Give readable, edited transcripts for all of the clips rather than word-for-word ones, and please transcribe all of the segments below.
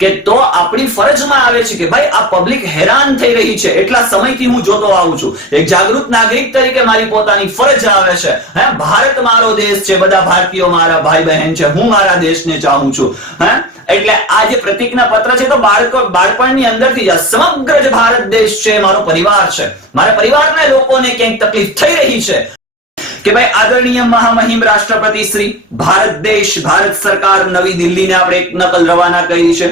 કે તો આપણી ફરજમાં આવે છે કે ભાઈ આ પબ્લિક હેરાન થઈ રહી છે, એટલા સમયથી હું જોતો આવું છું, એક જાગૃત નાગરિક તરીકે મારી પોતાની ફરજ આવે છે. ભારત મારો દેશ છે, બધા ભારતીયો મારા ભાઈ બહેન છે, હું મારા દેશને ચાહું છું. એટલે આ જે પ્રતિજ્ઞા પત્ર છે તો બાળપણની અંદરથી જ સમગ્ર જે ભારત દેશ છે મારો પરિવાર છે, મારા પરિવારના લોકોને ક્યાંક તકલીફ થઈ રહી છે કે ભાઈ આદરણીય મહામહિમ રાષ્ટ્રપતિ શ્રી ભારત દેશ ભારત સરકાર નવી દિલ્હીને આપણે એક નકલ રવાના કરી છે.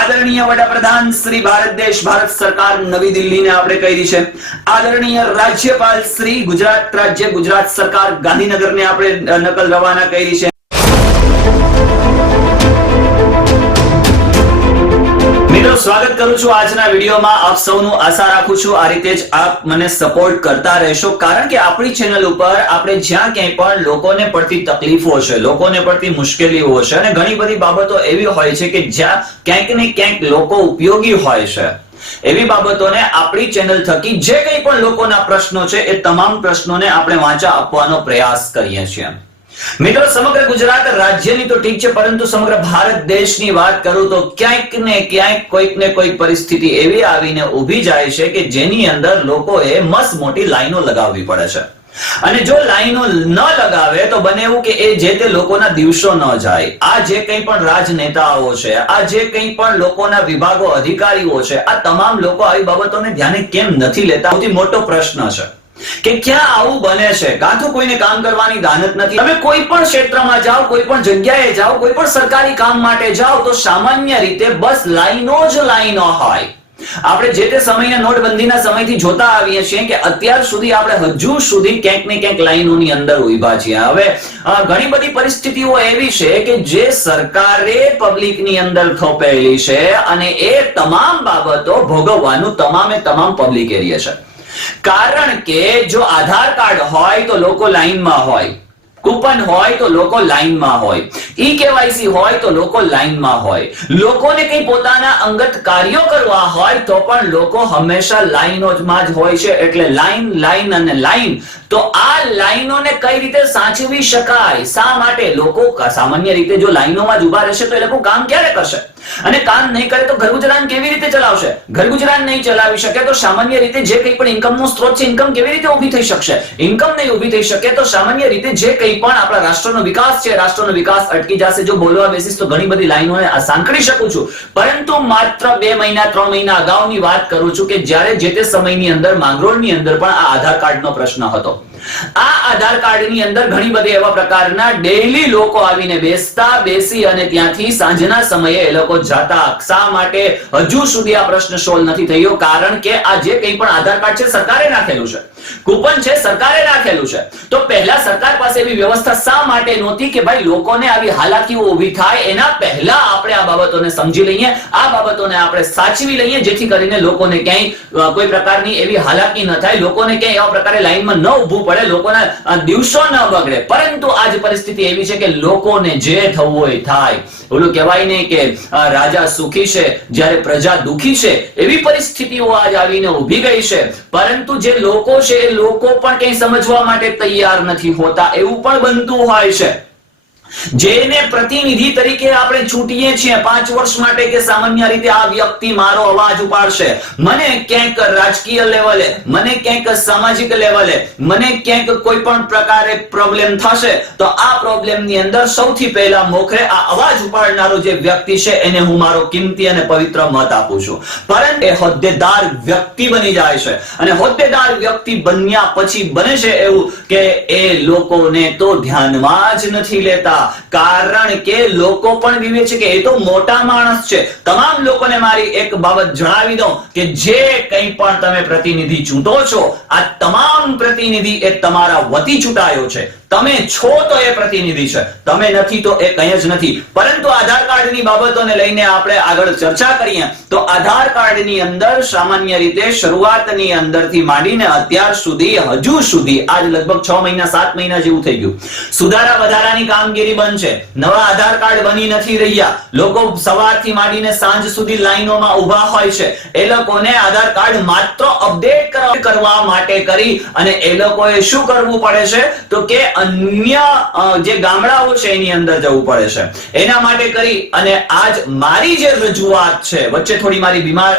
આદરણીય વડાપ્રધાન શ્રી ભારત દેશ ભારત સરકાર નવી દિલ્હીને આપણે કરી છે. આદરણીય રાજ્યપાલ શ્રી ગુજરાત રાજ્ય ગુજરાત સરકાર ગાંધીનગરને આપણે નકલ રવાના કરી છે. મિત્રો સ્વાગત કરું છું આજના વિડીયોમાં. આપ સૌનું આશા રાખું છું આ રીતે જ આપ મને સપોર્ટ કરતા રહેશો, કારણ કે આપણી ચેનલ ઉપર આપણે જ્યાં ક્યાંય પણ લોકોને પડતી તકલીફો છે, લોકોને પડતી મુશ્કેલીઓ છે અને ઘણી બધી બાબતો એવી હોય છે કે જ્યાં ક્યાંક ને ક્યાંક લોકો ઉપયોગી હોય છે, એવી બાબતોને આપણી ચેનલ થકી જે કંઈ પણ લોકોના પ્રશ્નો છે એ તમામ પ્રશ્નોને આપણે વાંચા આપવાનો પ્રયાસ કરીએ છીએ. મિત્રો સમગ્ર ગુજરાત રાજ્યની તો ઠીક છે, પરંતુ સમગ્ર ભારત દેશની વાત કરું તો ક્યાંક ને ક્યાંક કોઈક ને કોઈક પરિસ્થિતિ એવી આવીને ઊભી જાય છે કે જેની અંદર લોકોએ મસ્ત મોટી લાઈનો લગાવવી પડે છે. અને જો લાઈનો ન લગાવે તો બને એવું કે એ જે તે લોકોના દિવસો ન જાય. આ જે કંઈ પણ રાજનેતાઓ છે, આ જે કંઈ પણ લોકોના વિભાગો અધિકારીઓ છે, આ તમામ લોકો આવી બાબતોને ધ્યાને કેમ નથી લેતા? સૌથી મોટો પ્રશ્ન છે કે ક્યાં આવું બને છે? કાં તો કોઈને કામ કરવાની દાનત નથી. તમે કોઈ પણ ક્ષેત્રમાં જાઓ, કોઈ પણ જગ્યાએ જાઓ, કોઈ પણ સરકારી કામ માટે જાઓ તો સામાન્ય રીતે બસ લાઈનો જ લાઈનો હોય. આપણે જે તે સમયના નોટબંધીના સમયથી જોતા આવીએ છીએ કે અત્યાર સુધી આપણે હજુ સુધી ક્યાંક ને ક્યાંક લાઈનોની અંદર ઉભા છીએ. હવે ઘણી બધી પરિસ્થિતિઓ એવી છે કે જે સરકારે પબ્લિકની અંદર થોપેલી છે અને એ તમામ બાબતો ભોગવવાનું તમામે તમામ પબ્લિક એરિયા છે. કારણ કે જો આધાર કાર્ડ હોય તો લોકો લાઈનમાં હોય, કૂપન હોય તો લોકો લાઈનમાં હોય, ઈ-કેવાયસી હોય તો લોકો લાઈનમાં હોય, લોકોને કઈ પોતાના અંગત કાર્યો કરવા હોય તો પણ લોકો હંમેશા લાઈનોમાં જ હોય છે. એટલે લાઈન લાઈન અને લાઈન. તો આ લાઈનોને કઈ રીતે સાચવી શકાય? શા માટે લોકો સામાન્ય રીતે જો લાઈનોમાં જ ઉભા રહેશે તો એ લોકો કામ ક્યારે કરશે? અને કામ નહીં કરે તો ઘર ગુજરાન કેવી રીતે ચલાવશે? ઘર ગુજરાન નહીં ચલાવી શકે તો સામાન્ય રીતે જે કંઈ પણ ઇન્કમનો સ્ત્રોત છે, ઇન્કમ કેવી રીતે ઊભી થઈ શકશે? ઇન્કમ નહીં ઊભી થઈ શકે તો સામાન્ય રીતે જે કંઈ પણ આપણા રાષ્ટ્રનો વિકાસ છે, રાષ્ટ્રનો વિકાસ અટકી જશે. જો બોલવા બેસીસ તો ઘણી બધી લાઈનોને સાંકળી શકું છું, પરંતુ માત્ર 2 મહિના 3 મહિના અગાઉની વાત કરું છું કે જ્યારે જે તે સમયની અંદર માંગરોળની અંદર પણ આ આધાર કાર્ડનો પ્રશ્ન હતો. આ આધાર કાર્ડની અંદર ઘણી બધી એવા પ્રકારના ડેઈલી લોકો આવીને બેસી અને ત્યાંથી સાંજના સમયે એ લોકો જતા. શા માટે હજુ સુધી આ પ્રશ્ન સોલ્વ નથી થયો? કારણ કે આ જે કંઈ પણ આધાર કાર્ડ છે સરકારે નાખેલું છે, કૂપન છે સરકારે નાખેલું છે. તો પહેલા સરકાર પાસે એવી વ્યવસ્થા શા માટે નહોતી કે ભાઈ લોકોને આવી હાલાકીઓ ઊભી થાય એના પહેલા આપણે આ બાબતોને સમજી લઈએ, આ બાબતોને આપણે સાચવી લઈએ, જેથી કરીને લોકોને ક્યાંય કોઈ પ્રકારની એવી હાલાકી ન થાય, લોકોને ક્યાંય એવા પ્રકારે લાઈનમાં ન ઊભું પડે, લોકોના દિવસો ન બગડે. પરંતુ આજ પરિસ્થિતિ એવી છે કે લોકોને જે થવું હોય થાય. ઓલું કહેવાય ને કે રાજા સુખી છે જ્યારે પ્રજા દુખી છે, એવી પરિસ્થિતિઓ આજ આવીને ઊભી ગઈ છે. પરંતુ જે લોકો છે એ લોકો પણ કંઈ સમજવા માટે તૈયાર નથી હોતા, એવું પણ બનતું હોય છે. જેને પ્રતિનિધિ તરીકે આપણે છૂટીએ છીએ 5 વર્ષ માટે કે સામાન્ય રીતે આ વ્યક્તિ મારો અવાજ ઉપાડશે, મને ક્યાંક રાજકીય લેવલે, મને ક્યાંક સામાજિક લેવલે, મને ક્યાંક કોઈ પણ પ્રકારે પ્રોબ્લેમ થશે તો આ પ્રોબ્લેમની અંદર સૌથી પહેલા મોખરે આ અવાજ ઉપાડનારો જે વ્યક્તિ છે એને હું મારો કિંમતી અને પવિત્ર મત આપું છું. પરંતુ એ હોદ્દેદાર વ્યક્તિ બની જાય છે અને હોદ્દેદાર વ્યક્તિ બન્યા પછી બને છે એવું કે એ લોકોને તો ધ્યાનમાં જ નથી લેતા. કારણ કે લોકો પણ વિવે છે કે એ તો મોટા માણસ છે. તમામ લોકોને મારી એક બાબત જણાવી દઉં કે જે કંઈ પણ તમે પ્રતિનિધિ ચૂંટો છો, આ તમામ પ્રતિનિધિ એ તમારા વતી ચૂંટાયો છે. તમે છો તો એ પ્રતિનિધિ છે, તમે નથી તો એ કંઈ જ નથી. પરંતુ આધાર કાર્ડની બાબતોને લઈને આપણે આગળ ચર્ચા કરીએ તો આધાર કાર્ડની અંદર સામાન્ય રીતે શરૂઆતની અંદરથી માંડીને અત્યાર સુધી હજુ સુધી આજ લગભગ 6 મહિના 7 મહિના જેવું થઈ ગયું. સુધારા વધારાની કામગીરી બંધ છે, નવા આધાર કાર્ડ બની નથી રહ્યા. લોકો સવારથી માંડીને સાંજ સુધી લાઈનોમાં ઊભા હોય છે. એ લોકોને આધાર કાર્ડ માત્ર અપડેટ કરવા માટે કરી અને એ લોકોએ શું કરવું પડે છે તો કે અન્ય જે ગામડાઓ છે એની અંદર જવું પડે છે. એના માટે કરી અને આજ મારી જે રજૂઆત છે, વચ્ચે થોડી મારી બીમાર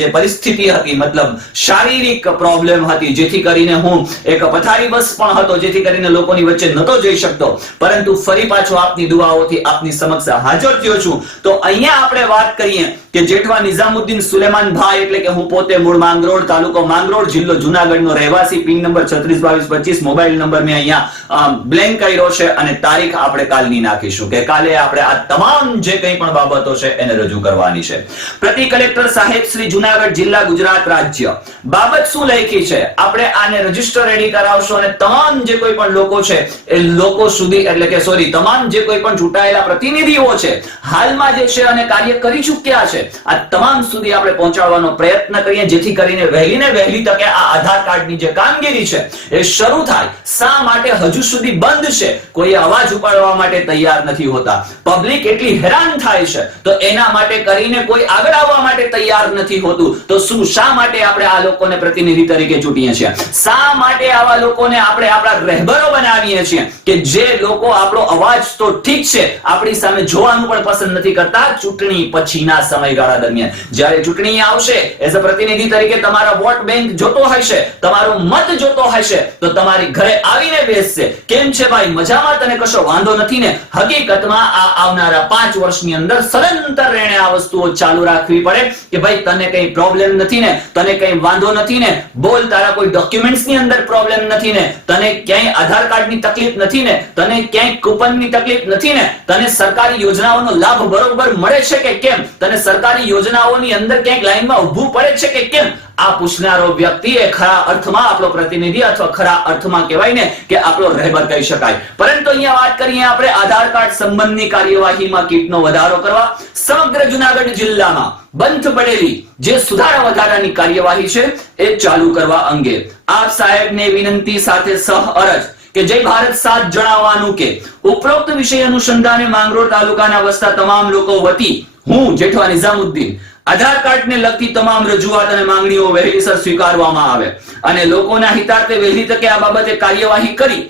જે પરિસ્થિતિ હતી, મતલબ શારીરિક પ્રોબ્લેમ હતી, જેથી કરીને હું એક પથારીવશ પણ હતો, જેથી કરીને લોકોની વચ્ચે નતો જઈ શકતો, પરંતુ ફરી પાછો આપની દુઆઓથી આપની સમક્ષ હાજર થયો છું. તો અહીંયા આપણે વાત કરીએ કે જેઠવા નિઝામુદ્દીન સુલેમાનભાઈ, એટલે કે હું પોતે મૂળ માંગરોળ, તાલુકો માંગરોળ, જિલ્લો જુનાગઢનો રહેવાસી, પિન નંબર 362225, મોબાઈલ નંબર મેં અહીંયા બ્લેન્ક કર્યો છે અને તારીખ આપણે કાલની નાખીશું કે કાલે આપણે આ તમામ જે કંઈ પણ બાબતો છે એને રજૂ કરવાની છે. પ્રતિ કલેક્ટર સાહેબ શ્રી, જુનાગઢ જિલ્લા, ગુજરાત રાજ્ય. બાબત શું લખી છે, આપણે આને રજીસ્ટર રેડી કરાવશો અને તમામ જે કોઈ પણ લોકો છે એ લોકો સુધી, એટલે કે સોરી, તમામ જે કોઈ પણ ચૂંટાયેલા પ્રતિનિધિઓ છે હાલમાં જે છે અને કાર્ય કરી ચૂક્યા છે, આ તમામ સુધી આપણે પહોંચાડવાનો પ્રયત્ન કરીએ, જેથી કરીને વહેલી ને વહેલી તકે આ આધાર કાર્ડની જે કામગીરી છે એ શરૂ થાય. શા માટે હજુ સુધી બંધ છે? કોઈ અવાજ ઉપાડવા માટે તૈયાર નથી હોતા. પબ્લિક એટલી હેરાન થાય છે તો એના માટે કરીને કોઈ આગળ આવવા માટે તૈયાર નથી હોતું. તો શું, શા માટે આપણે આ લોકોને પ્રતિનિધિ તરીકે ચૂંટીએ છીએ? શા માટે આવા લોકોને આપણે આપણા રહેબરો બનાવીએ છીએ કે જે લોકો આપણો અવાજ તો ઠીક છે, આપણી સામે જોવાનું પણ પસંદ નથી કરતા. ચૂંટણી પછીના સમયગાળા દરમિયાન જ્યારે ચૂંટણી આવશે, એઝ અ પ્રતિનિધિ તરીકે તમારા વોટ બેંક જોતો હશે, તમારો મત જોતો હશે, તો તમારી ઘરે આવીને બેસશે. કેમ છે ભાઈ, મજામાં? તને કશો વાંધો નથી ને? હકીકતમાં આ આવનારા 5 વર્ષની અંદર સદંતર રહેણે આ વસ્તુઓ ચાલુ રાખવી પડે કે ભાઈ તને કઈ પ્રોબ્લેમ નથી ને, તને કઈ વાંધો નથી ને, બોલ, તારા કોઈ ડોક્યુમેન્ટ્સ ની અંદર પ્રોબ્લેમ નથી ને, તને ક્યાંય આધાર કાર્ડની તકલીફ નથી ને, તને ક્યાંય કૂપનની તકલીફ નથી ને, તને સરકારી યોજનાઓનો લાભ બરોબર મળે છે કે કેમ, તને સરકારી યોજનાઓની અંદર ક્યાંક લાઈનમાં ઊભું પડે છે કે કેમ? આ પૂછનારો વ્યક્તિ એ ખરા અર્થમાં આપણો પ્રતિનિધિ અથવા ખરા અર્થમાં કહેવાય ને કે આપણો રહેબર કહી શકાય. પરંતુ અહીંયા વાત કરીએ આપણે આધાર કાર્ડ સંબંધની કાર્યવાહીમાં કીટનો વધારો કરવા. સમગ્ર જુનાગઢ જિલ્લામાં બંધ પડેલી જે સુધારા વધારાની કાર્યવાહી છે એ ચાલુ કરવા અંગે આપ સાહેબને વિનંતી સાથે સહ અરજ કે જય ભારત સાથ જણાવવાનું કે ઉપરોક્ત વિષય અનુસંધાને માંગરોળ તાલુકાના વસતા તમામ લોકો વતી હું જેઠવા નિઝામુદ્દીન આધાર કાર્ડને લગતી તમામ રજૂઆત અને માંગણીઓ વહેલીસર સ્વીકારવામાં આવે અને લોકોના હિતાર્થે વહેલી તકે આ બાબતે કાર્યવાહી કરી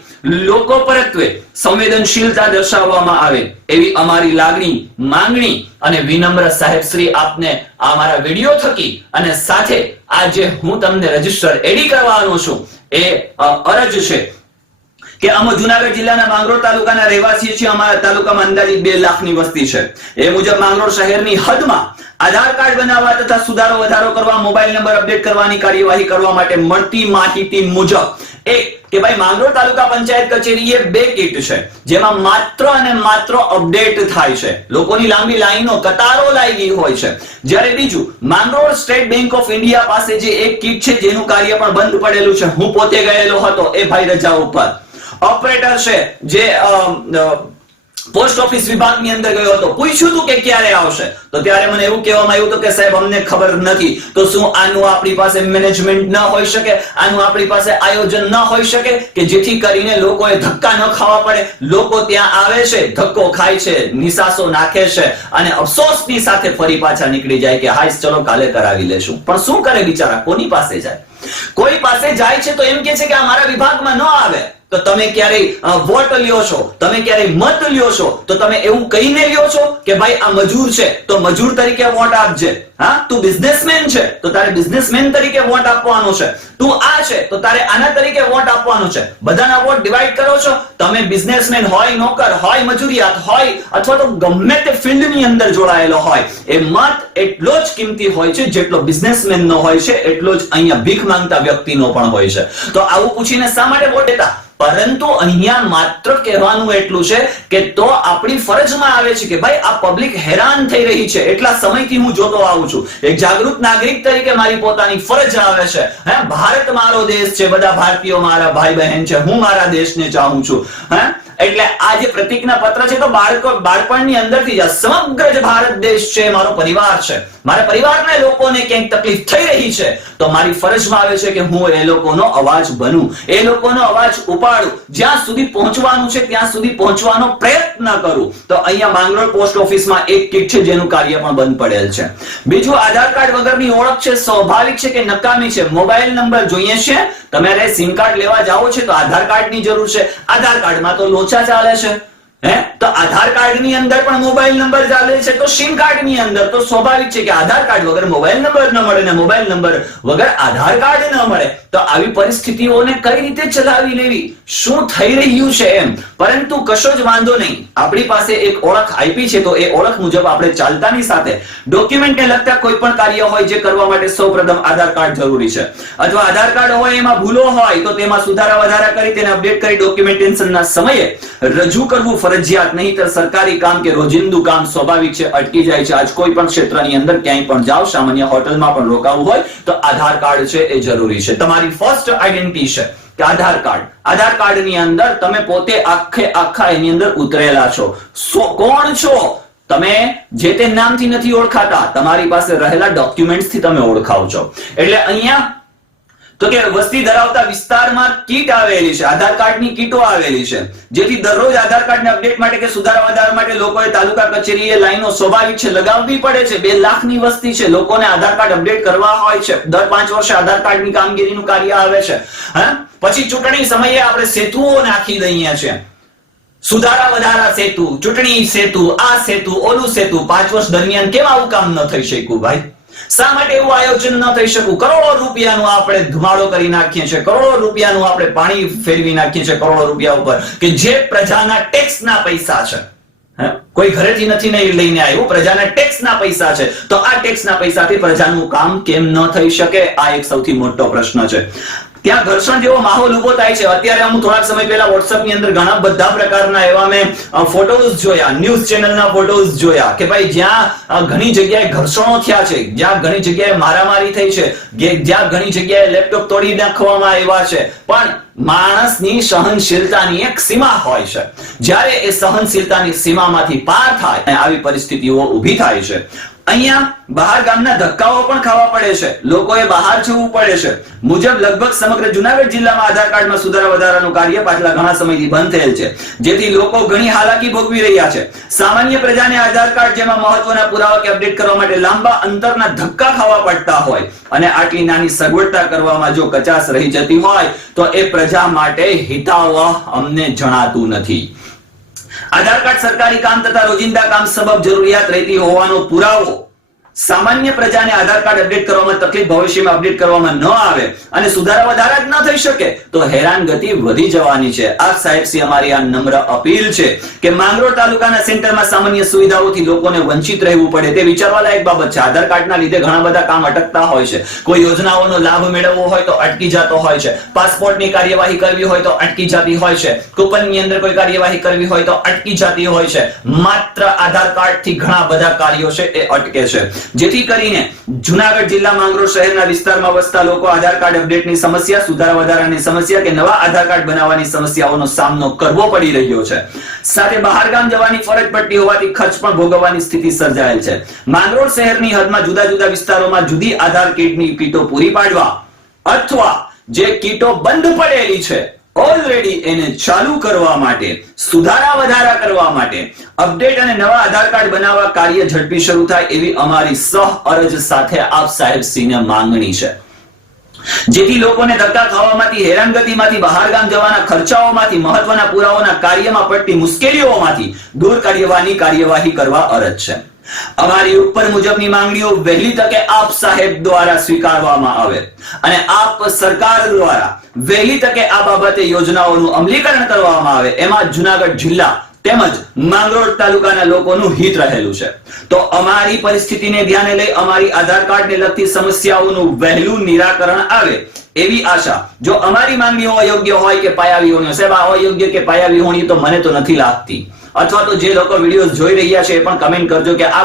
લોકો પરત્વે સંવેદનશીલતા દર્શાવવામાં આવે એવી અમારી લાગણી, માંગણી અને વિનમ્ર સાહેબ શ્રી આપને આ મારા વિડિયો થકી અને સાથે આ જે હું તમને રજીસ્ટર એડી કરવાનો છું એ અરજ છે કે અમે જુનાગઢ જિલ્લાના માંગરોળ તાલુકાના રહેવાસી છીએ. અમારા તાલુકામાં અંદાજિત 2 લાખની વસ્તી છે. એ મુજબ માંગરોળ શહેરની હદમાં આધાર કાર્ડ બનાવવા તથા સુધારો વધારો કરવા, મોબાઈલ નંબર અપડેટ કરવાની કાર્યવાહી કરવા માટે મળતી માહિતી મુજબ એક કે ભાઈ માંગરોળ તાલુકા પંચાયત કચેરીએ 2 કીટ છે જેમાં માત્ર અને માત્ર અપડેટ થાય છે. લોકોની લાંબી લાઈનો, કતારો લાગી હોય છે. જ્યારે બીજું Mangrol state bank of India પાસે જે એક કીટ છે જેનું કાર્ય પણ બંધ પડેલું છે. હું પોતે ગયેલો હતો એ ભાઈ રજા ઉપર. ઓપરેટર છે જે પોસ્ટ ઓફિસ વિભાગની અંદર ગયો હતો, પૂછ્યું હતું કે ક્યારે આવશે, તો ત્યારે મને એવું કહેવામાં આવ્યું હતું કે સાહેબ અમને ખબર નથી. તો શું આનું આપણી પાસે મેનેજમેન્ટ ન હોઈ શકે, આનું આપણી પાસે આયોજન ન હોઈ શકે કે જેથી કરીને લોકોએ ધક્કા ન ખાવા પડે? લોકો ત્યાં આવે છે, ધક્કો ખાય છે, નિસાસો નાખે છે અને અફસોસની સાથે ફરી પાછા નીકળી જાય કે હાય ચલો કાલે કરાવી લેશું. પણ શું કરે બિચારા? કોની પાસે જાય? કોઈ પાસે જાય છે તો એમ કહે છે કે આ મારા વિભાગમાં ન આવે. તો તમે ક્યારેય વોટ લ્યો છો, તમે ક્યારેય મત લ્યો છો તો તમે એવું કહીને લ્યો છો કે ભાઈ આ મજૂર છે તો મજૂર તરીકે વોટ આપજે? હા, તું બિઝનેસમેન છે તો તારે બિઝનેસમેન તરીકે વોટ આપવાનો છે. તું આ છે તો તારે આના તરીકે વોટ આપવાનો છે. બધાના વોટ ડિવાઈડ કરો છો. તમે બિઝનેસમેન હોય, નોકર હોય, મજૂરિયાત હોય અથવા તો ગમે તે ફિલ્ડની અંદર જોડાયેલો હોય, એ મત એટલો જ કિંમતી હોય છે જેટલો બિઝનેસમેનનો હોય છે, એટલો જ અહીંયા ભીખ માંગતા વ્યક્તિનો પણ હોય છે. તો આવું પૂછીને શા માટે વોટ દેતા? પરંતુ અહીંયા માત્ર કહેવાનું એટલું છે કે તો આપણી ફરજમાં આવે છે કે ભાઈ આ પબ્લિક હેરાન થઈ રહી છે. એટલા સમયથી હું જોતો આવું છું. એક જાગૃત નાગરિક તરીકે મારી પોતાની ફરજ આવે છે. ભારત મારો દેશ છે, બધા ભારતીયો મારા ભાઈ બહેન છે, હું મારા દેશને ચાહું છું. એટલે આ જે પ્રતિજ્ઞા પત્ર છે તો બાળપણની અંદરથી જ સમગ્ર જે ભારત દેશ છે મારો પરિવાર છે, મારા પરિવારના લોકોને ક્યાંક તકલીફ થઈ રહી છે તો મારી ફરજમાં આવે છે કે હું એ લોકોનો અવાજ બનું, એ લોકોનો અવાજ ઉપાડું, જ્યાં સુધી પહોંચવાનું છે ત્યાં સુધી પહોંચવાનો પ્રયત્ન કરું. તો અહીંયા માંગરોળ પોસ્ટ ઓફિસમાં એક કીટ છે જેનું કાર્ય પણ બંધ પડેલ છે. બીજું, આધાર કાર્ડ વગરની ઓળખ છે સ્વાભાવિક છે કે નકામી છે. મોબાઈલ નંબર જોઈએ છે, તમારે સિમ કાર્ડ લેવા જાઓ છે તો આધાર કાર્ડની જરૂર છે. આધાર કાર્ડમાં તો લોચા ચાલે છે, તો આધાર કાર્ડની અંદર પણ મોબાઈલ નંબર ચાલે છે, તો સિમ કાર્ડની અંદર તો સ્વાભાવિક છે કે આધાર કાર્ડ વગર મોબાઈલ નંબર ન મળે ને મોબાઈલ નંબર વગર આધાર કાર્ડ ન મળે. તો આવી પરિસ્થિતિઓને કઈ રીતે ચલાવી લેવી, શું થઈ રહ્યું છે એમ. પરંતુ કશો જ વાંધો નહીં, આપણી પાસે એક ઓળખ આપી છે તો એ ઓળખ મુજબ આપણે ચાલતાની સાથે ડોક્યુમેન્ટને લગતા કોઈ પણ કાર્ય હોય જે કરવા માટે સૌપ્રથમ આધાર કાર્ડ જરૂરી છે, અથવા આધાર કાર્ડ હોય એમાં ભૂલો હોય તો તેમાં સુધારા વધારા કરી તેને અપડેટ કરી ડોક્યુમેન્ટેશનના સમયે રજૂ કરવું ફરજિયાત. નહીંતર સરકારી કામ કે રોજિંદુ કામ સ્વાભાવિક છે અટકી જાય છે. આજ કોઈ પણ ક્ષેત્રની અંદર ક્યાંય પણ જાઓ, સામાન્ય હોટલમાં પણ રોકાવું હોય તો આધાર કાર્ડ છે એ જરૂરી છે. તમારી ફર્સ્ટ આઈડેન્ટિટી છે કે આધાર કાર્ડ. આધાર કાર્ડની અંદર તમે પોતે આખા એની અંદર ઉતરેલા છો. કોણ છો તમે? જે તે નામથી નથી ઓળખાતા, તમારી પાસે રહેલા ડોક્યુમેન્ટ્સથી તમે ઓળખાવ છો. એટલે અહીંયા તો કે વસ્તી ધરાવતા વિસ્તારમાં કીટ આવેલી છે, આધાર કાર્ડની કીટો આવેલી છે, જેથી દરરોજ આધાર કાર્ડને અપડેટ માટે કે સુધારા વધારા માટે લોકોએ તાલુકા કચેરીએ લાઈનો સ્વાભાવિક છે લગાવવી પડે છે. 2 લાખની વસ્તી છે, લોકોને આધાર કાર્ડ અપડેટ કરવા હોય છે. દર 5 વર્ષે આધાર કાર્ડની કામગીરીનું કાર્ય આવે છે. પછી ચૂંટણી સમયે આપણે સેતુઓ નાખી દઈએ છીએ, સુધારા વધારા સેતુ, ચૂંટણી સેતુ, આ સેતુ, ઓલું સેતુ. 5 વર્ષ દરમિયાન કેમ આવું કામ ન થઈ શક્યું ભાઈ? શા માટે એવું આયોજન ન થઈ શકું? કરોડો રૂપિયાનું આપણે ધુમાડો કરી નાખીએ છીએ, કરોડો રૂપિયાનું આપણે પાણી ફેરવી નાખીએ છીએ કરોડો રૂપિયા ઉપર, કે જે પ્રજાના ટેક્સના પૈસા છે. કોઈ ઘરેથી નથી લઈને આવ્યું, પ્રજાના ટેક્સના પૈસા છે. તો આ ટેક્સના પૈસાથી પ્રજાનું કામ કેમ ન થઈ શકે? આ એક સૌથી મોટો પ્રશ્ન છે. ત્યાં ઘર્ષણ જેવો માહોલ ઉભો થાય છે. અત્યારે હું થોડાક સમય પહેલા WhatsApp ની અંદર ઘણા બધા પ્રકારના એવા મેં ફોટોઝ જોયા, ન્યૂઝ ચેનલના ફોટોઝ જોયા કે ભાઈ જ્યાં ઘણી જગ્યાએ ઘર્ષણો થયા છે, જ્યાં ઘણી જગ્યાએ મારામારી થઈ છે, જ્યાં ઘણી જગ્યાએ લેપટોપ તોડી નાખવામાં આવ્યા છે. પણ માણસની સહનશીલતાની એક સીમા હોય છે. જ્યારે એ સહનશીલતાની સીમામાંથી પાર થાય આવી પરિસ્થિતિઓ ઊભી થાય છે. અહીંયા બહાર ગામના ધક્કાઓ પણ ખાવા પડે છે, લોકોએ બહાર જવું પડે છે. મુજબ લગભગ સમગ્ર જુનાગઢ જિલ્લામાં આધાર કાર્ડમાં સુધારા વધારાનું કાર્ય પાછલા ઘણા સમયથી બંધ થયેલ છે, જેથી લોકો ઘણી હાલાકી ભોગવી રહ્યા છે. સામાન્ય પ્રજાને આધાર કાર્ડ જેમાં મહત્વના પુરાવા કે અપડેટ કરવા માટે લાંબા અંતરના ધક્કા ખાવા પડતા હોય અને આટલી નાની સગવડતા કરવામાં જો કચાશ રહી જતી હોય તો એ પ્રજા માટે હિતાવહ અમને જણાતું નથી. આધાર કાર્ડ સરકારી કામ તથા રોજિંદા કામ સબબ જરૂરિયાત રહેતી હોવાનો પુરાવો સામાન્ય પ્રજાને આધાર કાર્ડ અપડેટ કરવામાં તકલીફ ભવિષ્યમાં અપડેટ કરવામાં ન આવે અને સુધારા વધારા જ ન થઈ શકે તો હેરાનગતિ વધી જવાની છે. આપ સાહેબશ્રી અમારી આ નમ્ર અપીલ છે કે માંગરોળ તાલુકાના સેન્ટરમાં સામાન્ય સુવિધાઓથી લોકોને વંચિત રહેવું પડે તે વિચારવા લાયક બાબત છે. આધાર કાર્ડના લીધે ઘણા બધા કામ અટકતા હોય છે. કોઈ યોજનાઓનો લાભ મેળવવો હોય તો અટકી જતો હોય છે, પાસપોર્ટની કાર્યવાહી કરવી હોય તો અટકી જતી હોય છે, કૂપનની અંદર કોઈ કાર્યવાહી કરવી હોય તો અટકી જતી હોય છે. માત્ર આધાર કાર્ડથી ઘણા બધા કાર્યો છે એ અટકે છે. જેથી કરીને જુનાગઢ જિલ્લા માંગરોળ શહેરના વિસ્તારમાં વસતા લોકો આધાર કાર્ડ અપડેટની સમસ્યા, સુધારા વધારાની સમસ્યા કે નવા આધાર કાર્ડ બનાવવાની સમસ્યાઓનો સામનો કરવો પડી રહ્યો છે. સાથે બહાર ગામ જવાની ફરજ પડતી હોવાથી ખર્ચ પણ ભોગવવાની સ્થિતિ સર્જાયેલ છે. માંગરોળ શહેરની હદમાં જુદા જુદા વિસ્તારોમાં જુદી આધાર કીટની કીટો પૂરી પાડવા અથવા જે કીટો બંધ પડેલી છે ઓલરેડી એને ચાલુ કરવા માટે, સુધારા વધારા કરવા માટે, અપડેટ અને નવા આધાર કાર્ડ બનાવવા કાર્ય ઝડપી શરૂ થાય એવી અમારી સહ અરજ સાથે આપ સાહેબશ્રીને માંગણી છે. જેથી લોકોને ધક્કા ખાવામાંથી, હેરાનગતિમાંથી, બહાર ગામ જવાના ખર્ચાઓમાંથી, મહત્વના પુરાવાના કાર્યમાં પડતી મુશ્કેલીઓમાંથી દૂર કાર્યવાહી કરવા અરજ છે. અમારી ઉપર મુજબની માંગણીઓ વહેલી તકે આપ સાહેબ દ્વારા સ્વીકારવામાં આવે અને આપ સરકાર દ્વારા વહેલી તકે આ બાબતે યોજનાઓનું અમલીકરણ કરવામાં આવે, એમાં જુનાગઢ જિલ્લા તેમજ માંગરોળ તાલુકાના લોકોનું હિત રહેલું છે. તો અમારી પરિસ્થિતિને ધ્યાને લઈ અમારી આધાર કાર્ડને લગતી સમસ્યાઓનું વહેલું નિરાકરણ આવે એવી આશા. જો અમારી માંગણીઓ અયોગ્ય હોય કે પાયાવિહોણી, સાહેબ આ અયોગ્ય કે પાયાવિહોણી તો મને તો નથી લાગતી, અથવા તો જે લોકો વિડીયો જોઈ રહ્યા છે એ પણ કમેન્ટ કરજો કે આ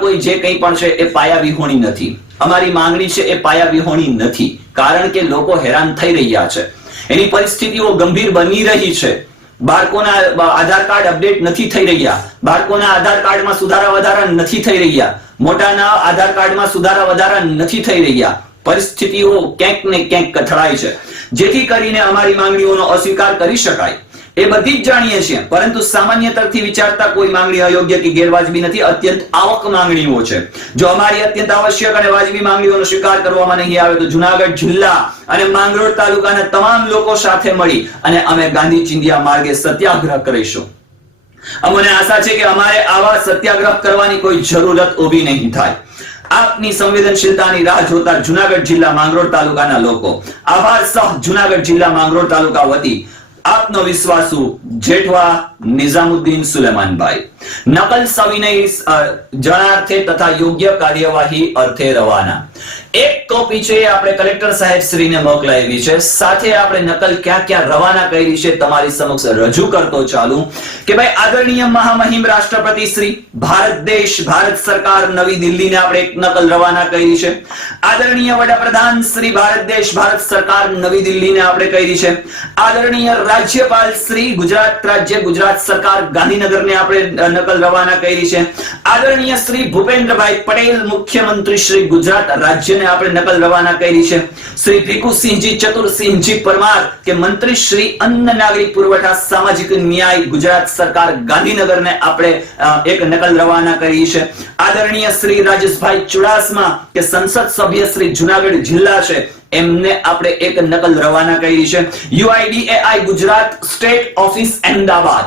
કોઈ જે કંઈ પણ છે એ પાયાવિહોણી નથી. અમારી માંગણી છે એ પાયાવિહોણી નથી, કારણ કે લોકો હેરાન થઈ રહ્યા છે, એની પરિસ્થિતિઓ ગંભીર બની રહી છે. બાળકોના આધાર કાર્ડ અપડેટ નથી થઈ રહ્યા, બાળકોના આધાર કાર્ડમાં સુધારા વધારા નથી થઈ રહ્યા, મોટાના આધાર કાર્ડમાં સુધારા વધારા નથી થઈ રહ્યા. પરિસ્થિતિઓ ક્યાંક ને ક્યાંક કથળાય છે, જેથી કરીને અમારી માંગણીઓનો અસ્વીકાર કરી શકાય એ બધી જ જાણીએ છીએ, પરંતુ સામાન્ય તરથી વિચારતા કોઈ માંગણી અયોગ્ય કે ગેરવાજબી નથી, અત્યંત આવક માંગણીઓ છે. જો અમારી અત્યંત આવશ્યક અને વાજબી માંગણીઓનો સ્વીકાર કરવામાં નહીં આવે તો જુનાગઢ જિલ્લા અને માંગરોળ તાલુકાના તમામ લોકો સાથે મળી અને અમે ગાંધી ચિંધ્યા માર્ગે સત્યાગ્રહ કરીશું. અમને આશા છે કે અમારે આવા સત્યાગ્રહ કરવાની કોઈ જરૂરત ઊભી નહીં થાય. આપની સંવેદનશીલતાની રાહ જોતા જુનાગઢ જિલ્લા માંગરોળ તાલુકાના લોકો, આભાર સહ જુનાગઢ જિલ્લા માંગરોળ તાલુકા વતી આપનો વિશ્વાસુ જેઠવા નિઝામુદ્દીન સુલેમાનભાઈ. નકલ સવિનય જણાર્થે તથા યોગ્ય કાર્યવાહી અર્થે રવાના. એક કોપી છે આપણે કલેક્ટર સાહેબ શ્રીને મોકલાવી છે, સાથે આપણે નકલ ક્યાં ક્યાં રવાના કરી છે તમારી સમક્ષ રજૂ કરતો ચાલુ કે ભાઈ આદરણીય મહામહિમ રાષ્ટ્રપતિ શ્રી ભારત દેશ ભારત સરકાર નવી દિલ્હીને આપણે એક નકલ રવાના કરી છે. આદરણીય વડાપ્રધાન શ્રી ભારત દેશ ભારત સરકાર નવી દિલ્હીને આપણે કરી છે. આદરણીય રાજ્યપાલ શ્રી ગુજરાત રાજ્ય ગુજરાત સરકાર ગાંધીનગરને આપણે નકલ રવાના કરી છે. આદરણીય શ્રી ભૂપેન્દ્રભાઈ પટેલ મુખ્યમંત્રી શ્રી ગુજરાત રાજ્યને આપણે નકલ રવાના કરી છે. શ્રી ભીખુસિંહજી ચતુરસિંહજી પરમાર કે મંત્રી શ્રી અન્ન નાગરિક પુરવઠા સામાજિક ન્યાય ગુજરાત સરકાર ગાંધીનગરને આપણે એક નકલ રવાના કરી છે. આદરણીય શ્રી રાજેશભાઈ ચુડાસમા કે સંસદ સભ્ય શ્રી જુનાગઢ જિલ્લા છે, એમને આપણે એક નકલ રવાના કરી છે. UIDAI Gujarat state office Ahmedabad,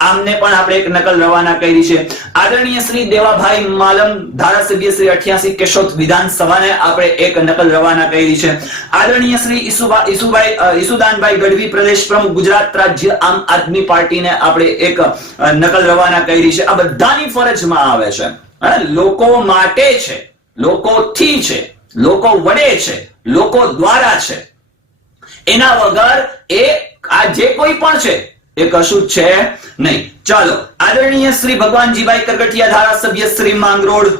આમને પણ આપણે એક નકલ રવાના કરી છે. આદરણીય શ્રી દેવાભાઈ માલમ ધારાસભ્ય શ્રી 88 કેશોદ વિધાનસભાને આપણે એક નકલ રવાના કરી છે. આદરણીય શ્રી ઈસુદાનભાઈ ગઢવી પ્રદેશ પ્રમુખ ગુજરાત રાજ્ય આમ આદમી પાર્ટીને આપણે એક નકલ રવાના કરી છે. આ બધાની ફરજમાં આવે છે, લોકો માટે છે, લોકોથી છે, લોકો વડે છે, લોકો દ્વારા છે. એના વગર એ આ જે કોઈ પણ છે એ કશું છે નહીં. ચાલો, આદરણીય શ્રી ભગવાનજીભાઈ કરગઠિયા ધારાસભ્ય શ્રી માંગરોળ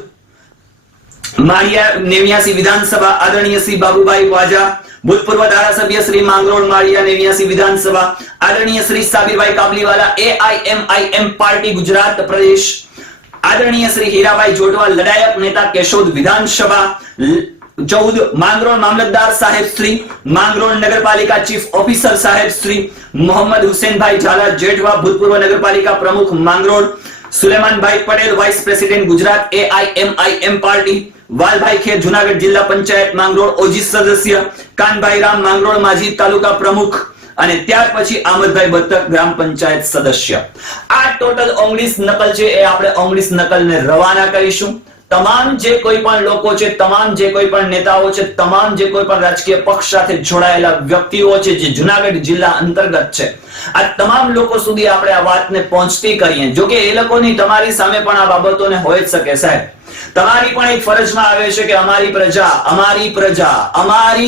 માળિયા 89 વિધાનસભા, આદરણીય શ્રી બાબુભાઈ વાજા ભૂતપૂર્વ ધારાસભ્ય શ્રી માંગરોળ માળિયા 89 વિધાનસભા, આદરણીય શ્રી સાબિરભાઈ કાબલીવાલા AIMIM પાર્ટી ગુજરાત પ્રદેશ, આદરણીય શ્રી હીરાભાઈ જોટવા લડાયક નેતા કેશોદ વિધાનસભા 14 માંગરોળ મામલતદાર સાહેબ શ્રી, માંગરોળ નગરપાલિકા ચીફ ઓફિસર સાહેબ શ્રી મોહમ્મદ હુસેનભાઈ ઝાલા જેઠવા ભૂતપૂર્વ નગરપાલિકા પ્રમુખ Mangrol, Sulemanbhai Patel vice president Gujarat AIMIM party, Valbhai Kher Junagadh જિલ્લા પંચાયત માંગરોળ ઓજી સદસ્ય, કાનભાઈ રામ માંગરોળ માજી તાલુકા પ્રમુખ અને ત્યાર પછી આમદભાઈ બત્તક ગ્રામ પંચાયત સદસ્ય. આ ટોટલ 19 નકલ છે, એ આપણે 19 નકલને રવાના કરીશું. તમામ જે કોઈ પણ લોકો છે, તમામ જે કોઈ પણ નેતાઓ છે, તમામ જે કોઈ પણ રાજકીય પક્ષ સાથે જોડાયેલા વ્યક્તિઓ છે જે જુનાગઢ જિલ્લા અંતર્ગત છે, આ તમામ લોકો સુધી આપણે આ વાતને પહોંચતી કરીએ. જો કે એ લોકોની તમારી સામે પણ આ બાબતોને હોય જ શકે સાહેબ. તમારી પણ એક ફરજમાં આવે છે કે અમારી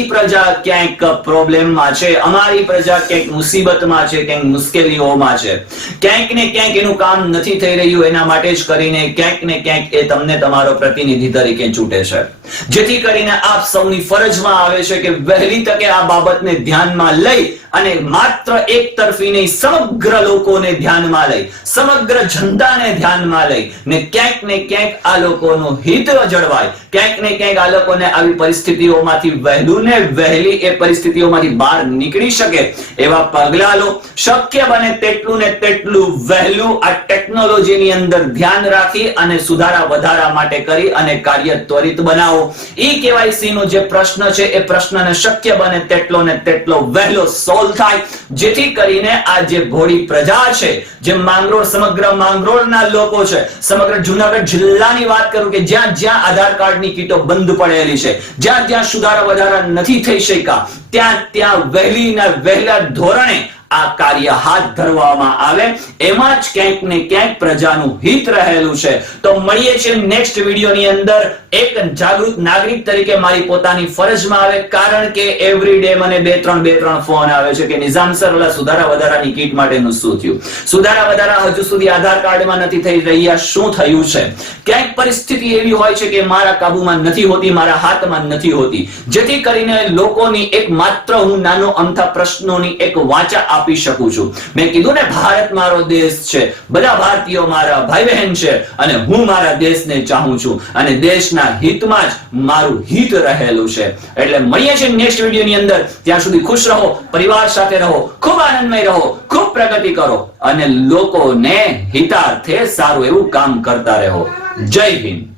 પ્રજા ક્યાંક પ્રોબ્લેમમાં છે, અમારી પ્રજા ક્યાંક મુસીબતમાં છે, ક્યાંક મુશ્કેલીઓમાં છે, ક્યાંક ને ક્યાંક એનું કામ નથી થઈ રહ્યું. એના માટે જ કરીને ક્યાંક ને ક્યાંક એ તમને તમારો પ્રતિનિધિ તરીકે ચૂંટે છે, જેથી કરીને આપ સૌની ફરજમાં આવે છે કે વહેલી તકે આ બાબતને ધ્યાનમાં લઈ અને માત્ર એક તરફી નહીં, સમગ્ર લોકોને ધ્યાનમાં લઈ, સમગ્ર જનતાને ધ્યાનમાં લઈ ને ક્યાંક આ લોકોનું હિત જળવાય, ક્યાંક ને ક્યાંક આ લોકોને આવી પરિસ્થિતિઓમાંથી વહેલું ને વહેલી એ પરિસ્થિતિઓમાંથી બહાર નીકળી શકે એવા પગલા લો. શક્ય બને તેટલું ને તેટલું વહેલું આ ટેકનોલોજીની અંદર ધ્યાન રાખી અને સુધારા વધારા માટે કરી અને કાર્ય ત્વરિત બનાવો. KYC નો જે પ્રશ્ન છે એ પ્રશ્નને શક્ય બને તેટલો ને તેટલો વહેલો સોલ્વ થાય, જેથી કરીને આ જે ભોળી પ્રજા છે, જે માંગરોળ, સમગ્ર માંગરોળના લોકો છે, સમગ્ર જુનાગઢ જિલ્લાની વાત કરું કે જ્યાં જ્યાં આધાર કાર્ડની કીટો બંધ પડેલી છે, જ્યાં જ્યાં સુધારા વધારા નથી થઈ શક્યા, ત્યાં વહેલા ધોરણે આ કાર્ય હાથ ધરવામાં આવે. એમાં જ ક્યાંક ને ક્યાંક પ્રજાનું હિત રહેલું છે. તો મળીએ છીએ નેક્સ્ટ વિડીયોની અંદર. એક જાગૃત નાગરિક તરીકે મારી પોતાની ફરજમાં આવે, કારણ કે એવરી ડે મને બે ત્રણ ફોન આવે છે કે નિઝામ સર ઓલા સુધારા વધારાની કીટ માટેનું શું થયું, સુધારા વધારા હજુ સુધી આધાર કાર્ડમાં નથી થઈ રહ્યા, શું થયું છે. ક્યાંક પરિસ્થિતિ એવી હોય છે કે મારા કાબુમાં નથી હોતી, મારા હાથમાં નથી હોતી, જેથી કરીને લોકોની એક માત્ર હું નાનો અમથા પ્રશ્નોની એક વાચા આપી શકું છું. મેં કીધું ને, ભારત મારો દેશ છે, બધા ભારતીયો મારા ભાઈ બહેન છે અને હું મારા દેશને ચાહું છું અને દેશના હિતમાં જ મારું હિત રહેલું છે. એટલે મળીએ છીએ નેક્સ્ટ વિડીયોની અંદર. ત્યાં સુધી ખુશ રહો, પરિવાર સાથે રહો, ખૂબ આનંદમય રહો, ખૂબ પ્રગતિ કરો અને લોકોને હિતાર્થે સારું એવું કામ કરતા રહો. જય હિન્દ.